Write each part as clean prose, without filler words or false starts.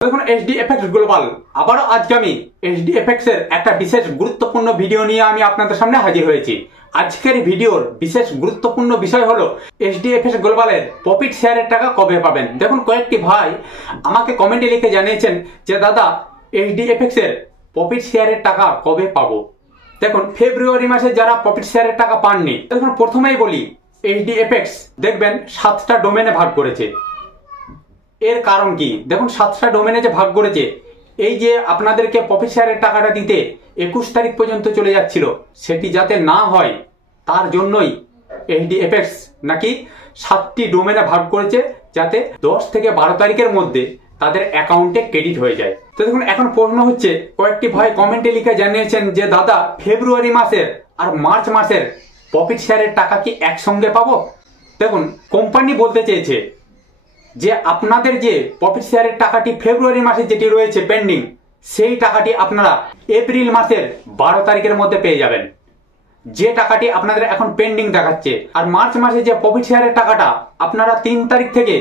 দেখুন HDFX global আবারও আজকে আমি এইচডিএফএক্স এর একটা বিশেষ গুরুত্বপূর্ণ ভিডিও নিয়ে আমি আপনাদের সামনে হাজির হয়েছি। আজকের ভিডিওর বিশেষ গুরুত্বপূর্ণ বিষয় হলো এইচডিএফএক্স গ্লোবালের প্রফিট শেয়ারের টাকা কবে পাবেন। দেখুন কয়েকটি ভাই আমাকে কমেন্টে লিখে জানিয়েছেন যে দাদা এইচডিএফএক্স এর প্রফিট শেয়ারের টাকা কবে পাবো। দেখুন ফেব্রুয়ারি মাসে যারা প্রফিট শেয়ারের টাকা পাননি, দেখুন প্রথমেই বলি এইচডিএফএক্স দেখবেন 7টা ডোমেনে ভাগ করেছে। এর কারণ কি? দেখুন 7টা ডোমেনে যে ভাগ করেছে, এই যে আপনাদেরকে প্রফিট শেয়ারের টাকাটা দিতে 21 তারিখ পর্যন্ত চলে যাচ্ছিল, সেটি যাতে না হয় তার জন্যই এইচডিএফএক্স নাকি 7টি ডোমেনে ভাগ করেছে, যাতে 10 থেকে 12 তারিখের মধ্যে তাদের অ্যাকাউন্টে ক্রেডিট হয়ে যায়। তো দেখুন এখন প্রশ্ন হচ্ছে, কয়েকটি ভাই কমেন্টে লিখে জানিয়েছেন যে দাদা ফেব্রুয়ারি মাসের আর মার্চ মাসের প্রফিট শেয়ারের টাকা কি একসঙ্গে পাবো। দেখুন কোম্পানি বলতে চেয়েছে যে আপনাদের যে প্রফিট শেয়ারের টাকাটি ফেব্রুয়ারি মাসে যেটি রয়েছে পেন্ডিং, সেই টাকাটি আপনারা এপ্রিল মাসের 12 তারিখের মধ্যে পেয়ে যাবেন, যে টাকাটি আপনাদের এখন পেন্ডিং দেখাচ্ছে। আর মার্চ মাসে যে প্রফিট শেয়ারের টাকাটা আপনারা 3 তারিখ থেকে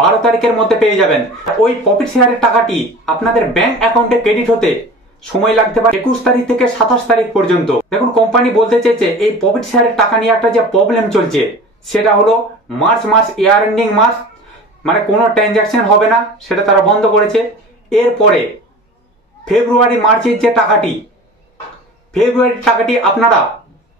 12 তারিখের মধ্যে পেয়ে যাবেন। ওই প্রফিট শেয়ারের টাকাটি আপনাদের ব্যাংক অ্যাকাউন্টে ক্রেডিট হতে সময় লাগতে পারে 21 তারিখ থেকে 27 তারিখ পর্যন্ত। দেখুন কোম্পানি বলতে চেয়েছে এই প্রফিট শেয়ারের টাকা নিয়ে একটা যে প্রবলেম চলছে, সেটা হলো মার্চ মাস ইয়ার এন্ডিং মাস, মানে কোনো ট্রানজাকশন হবে না, সেটা তারা বন্ধ করেছে। এরপরে ফেব্রুয়ারি মার্চের যে টাকাটি, ফেব্রুয়ারির টাকাটি আপনারা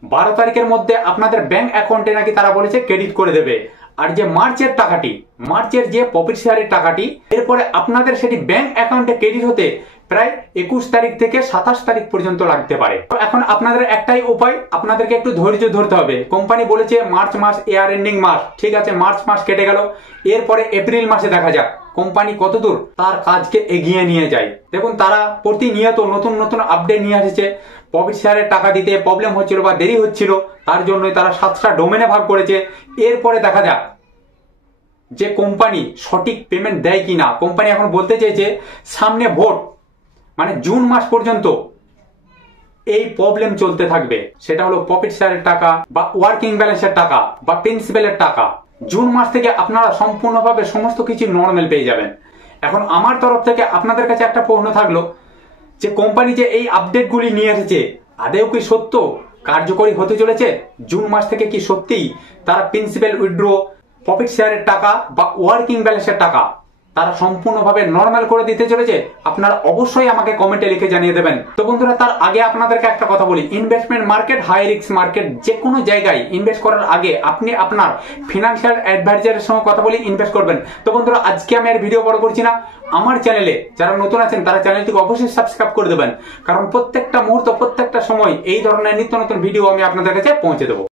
12 তারিখের মধ্যে আপনাদের ব্যাংক অ্যাকাউন্টে নাকি তারা বলেছে ক্রেডিট করে দেবে। আর যে মার্চের টাকাটি, মার্চের যে প্রফিট শেয়ারের টাকাটি, এরপরে আপনাদের সেটি ব্যাংক অ্যাকাউন্টে ক্রেডিট হতে প্রায় 21 তারিখ থেকে 27 তারিখ পর্যন্ত লাগতে পারে। এখন আপনাদের একটাই উপায়, আপনাদেরকে একটু ধৈর্য ধরতে হবে। কোম্পানি বলেছে মার্চ মাস ইয়ার এন্ডিং মাস, ঠিক আছে, মার্চ মাস কেটে গেল, এরপরে এপ্রিল মাসে দেখা যাক কোম্পানি কতদূর তার কাজকে এগিয়ে নিয়ে যায়। দেখুন তারা প্রতিনিয়ত নতুন নতুন আপডেট নিয়ে আসছে। প্রফিট শেয়ারের টাকা দিতে প্রবলেম হচ্ছিল বা দেরি হচ্ছিল, তার জন্যই তারা 7টা ডোমেনে ভাগ করেছে। এরপরে দেখা যাক যে কোম্পানি সঠিক পেমেন্ট দেয় কিনা। কোম্পানি এখন বলতে চেয়েছে সামনে ভোট, মানে জুন মাস পর্যন্ত এই প্রবলেম চলতে থাকবে। সেটা হলো প্রফিট শেয়ারের টাকা বা ওয়ার্কিং ব্যালেন্সের টাকা বা প্রিন্সিপালের টাকা। জুন মাস থেকে আপনারা সম্পূর্ণভাবে সমস্ত কিছু নর্মাল পেয়ে যাবেন। এখন আমার তরফ থেকে আপনাদের কাছে একটা প্রশ্ন থাকলো যে কোম্পানি যে এই আপডেটগুলি নিয়ে এসেছে, আদেও কি সত্য কার্যকরী হতে চলেছে? জুন মাস থেকে কি সত্যিই তারা প্রিন্সিপাল উইথড্র, প্রফিট শেয়ারের টাকা বা ওয়ার্কিং ব্যালেন্সের টাকা তারা সম্পূর্ণভাবে নর্মাল করে দিতে চলেছে? আপনারা অবশ্যই আমাকে কমেন্টে লিখে জানিয়ে দেবেন। তো বন্ধুরা তার আগে আপনাদেরকে একটা কথা বলি, investment market, high risk market, যে কোনো জায়গায় ইনভেস্ট করার আগে আপনি আপনার ফিনান্সিয়াল অ্যাডভাইজারের সঙ্গে কথা বলে ইনভেস্ট করবেন। তো বন্ধুরা আজকে আমি আর ভিডিও বড় করছি না, আমার চ্যানেলে যারা নতুন আছেন তারা চ্যানেলটিকে অবশ্যই সাবস্ক্রাইব করে দেবেন, কারণ প্রত্যেকটা মুহূর্ত প্রত্যেকটা সময় এই ধরনের নিত্য নতুন ভিডিও আমি আপনাদের কাছে পৌঁছে দেবো।